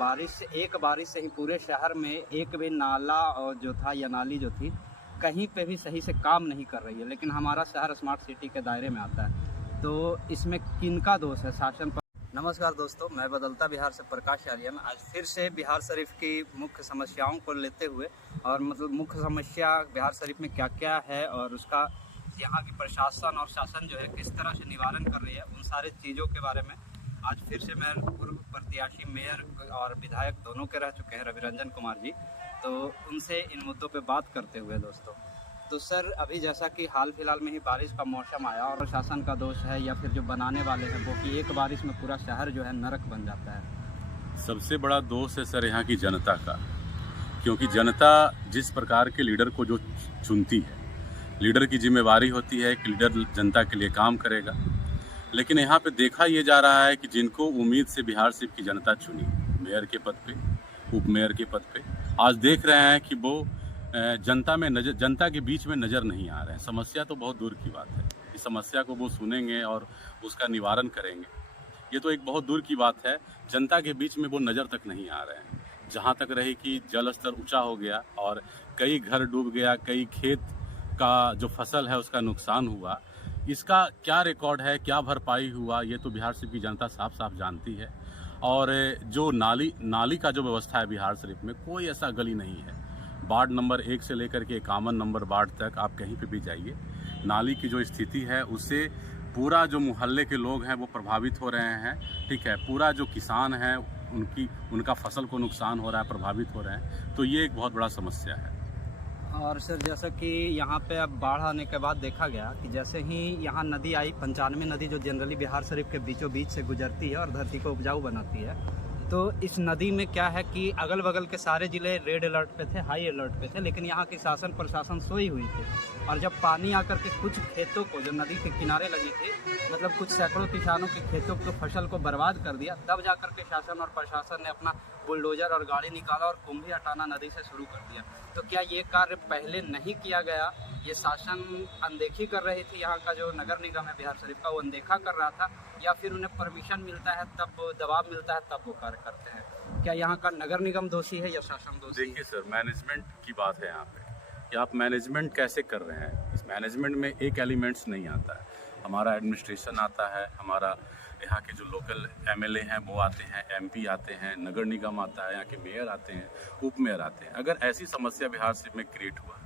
एक बारिश से ही पूरे शहर में एक भी नाला और जो था या नाली जो थी कहीं पे भी सही से काम नहीं कर रही है। लेकिन हमारा शहर स्मार्ट सिटी के दायरे में आता है, तो इसमें किनका दोष है? शासन पर। नमस्कार दोस्तों, मैं बदलता बिहार से प्रकाश आर्यन आज फिर से बिहार शरीफ की मुख्य समस्याओं को लेते हुए और मतलब मुख्य समस्या बिहार शरीफ में क्या क्या है और उसका यहाँ की प्रशासन और शासन जो है किस तरह से निवारण कर रही है, उन सारे चीज़ों के बारे में आज फिर से मैं पूर्व प्रत्याशी मेयर और विधायक दोनों के रह चुके हैं रविरंजन कुमार जी, तो उनसे इन मुद्दों पे बात करते हुए दोस्तों। तो सर, अभी जैसा कि हाल फिलहाल में ही बारिश का मौसम आया और शासन का दोष है या फिर जो बनाने वाले हैं वो कि एक बारिश में पूरा शहर जो है नरक बन जाता है। सबसे बड़ा दोष है सर यहाँ की जनता का, क्योंकि जनता जिस प्रकार के लीडर को जो चुनती है, लीडर की जिम्मेवारी होती है कि लीडर जनता के लिए काम करेगा। लेकिन यहाँ पे देखा ये जा रहा है कि जिनको उम्मीद से बिहार शरीफ की जनता चुनी मेयर के पद पे, उप मेयर के पद पे, आज देख रहे हैं कि वो जनता के बीच में नज़र नहीं आ रहे हैं। समस्या तो बहुत दूर की बात है, इस समस्या को वो सुनेंगे और उसका निवारण करेंगे, ये तो एक बहुत दूर की बात है। जनता के बीच में वो नज़र तक नहीं आ रहे हैं। जहाँ तक रही कि जल स्तर ऊँचा हो गया और कई घर डूब गया, कई खेत का जो फसल है उसका नुकसान हुआ, इसका क्या रिकॉर्ड है, क्या भरपाई हुआ, ये तो बिहार शरीफ की जनता साफ साफ जानती है। और जो नाली का जो व्यवस्था है बिहार शरीफ में, कोई ऐसा गली नहीं है। वार्ड नंबर 1 से लेकर के 51 नंबर वार्ड तक आप कहीं पे भी जाइए, नाली की जो स्थिति है उससे पूरा जो मोहल्ले के लोग हैं वो प्रभावित हो रहे हैं। ठीक है, पूरा जो किसान है उनका फसल को नुकसान हो रहा है, प्रभावित हो रहे हैं, तो ये एक बहुत बड़ा समस्या है। और सर, जैसा कि यहाँ पे अब बाढ़ आने के बाद देखा गया कि जैसे ही यहाँ नदी आई, 95 नदी जो जनरली बिहार शरीफ के बीचों बीच से गुजरती है और धरती को उपजाऊ बनाती है, तो इस नदी में क्या है कि अगल बगल के सारे ज़िले रेड अलर्ट पे थे, हाई अलर्ट पे थे, लेकिन यहाँ की शासन प्रशासन सोई हुई थी। और जब पानी आकर के कुछ खेतों को जो नदी के किनारे लगी थी, मतलब कुछ सैकड़ों किसानों के खेतों को, फसल को बर्बाद कर दिया, तब जाकर के शासन और प्रशासन ने अपना बुलडोजर और गाड़ी निकाला और कुंभी हटाना नदी से शुरू कर दिया। तो क्या ये कार्य पहले नहीं किया गया? ये शासन अनदेखी कर रही थी, यहाँ का जो नगर निगम है बिहार शरीफ का वो अनदेखा कर रहा था, या फिर उन्हें परमिशन मिलता है तब, दबाव मिलता है तब वो कार्य करते हैं? क्या यहाँ का नगर निगम दोषी है या शासन दोषी? देखिए सर, मैनेजमेंट की बात है यहाँ पे कि आप मैनेजमेंट कैसे कर रहे हैं। इस मैनेजमेंट में एक एलिमेंट्स नहीं आता है, हमारा एडमिनिस्ट्रेशन आता है, हमारा यहाँ के जो लोकल एमएलए हैं वो आते हैं, एमपी आते हैं, नगर निगम आता है, यहाँ के मेयर आते हैं, उप मेयर आते हैं। अगर ऐसी समस्या बिहार शरीफ में क्रिएट हुआ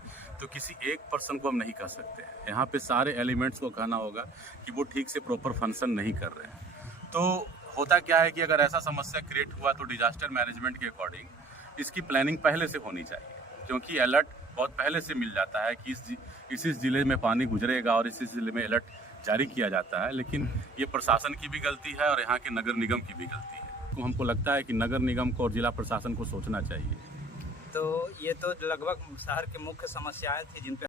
तो किसी एक पर्सन को हम नहीं कह सकते हैं, यहाँ पे सारे एलिमेंट्स को कहना होगा कि वो ठीक से प्रॉपर फंक्शन नहीं कर रहे हैं। तो होता क्या है कि अगर ऐसा समस्या क्रिएट हुआ तो डिजास्टर मैनेजमेंट के अकॉर्डिंग इसकी प्लानिंग पहले से होनी चाहिए, क्योंकि अलर्ट बहुत पहले से मिल जाता है कि इस ज़िले में पानी गुजरेगा और इस ज़िले में अलर्ट जारी किया जाता है। लेकिन ये प्रशासन की भी गलती है और यहाँ के नगर निगम की भी गलती है। तो हमको लगता है कि नगर निगम को और जिला प्रशासन को सोचना चाहिए। तो ये तो लगभग शहर की मुख्य समस्याएं थी जिन पे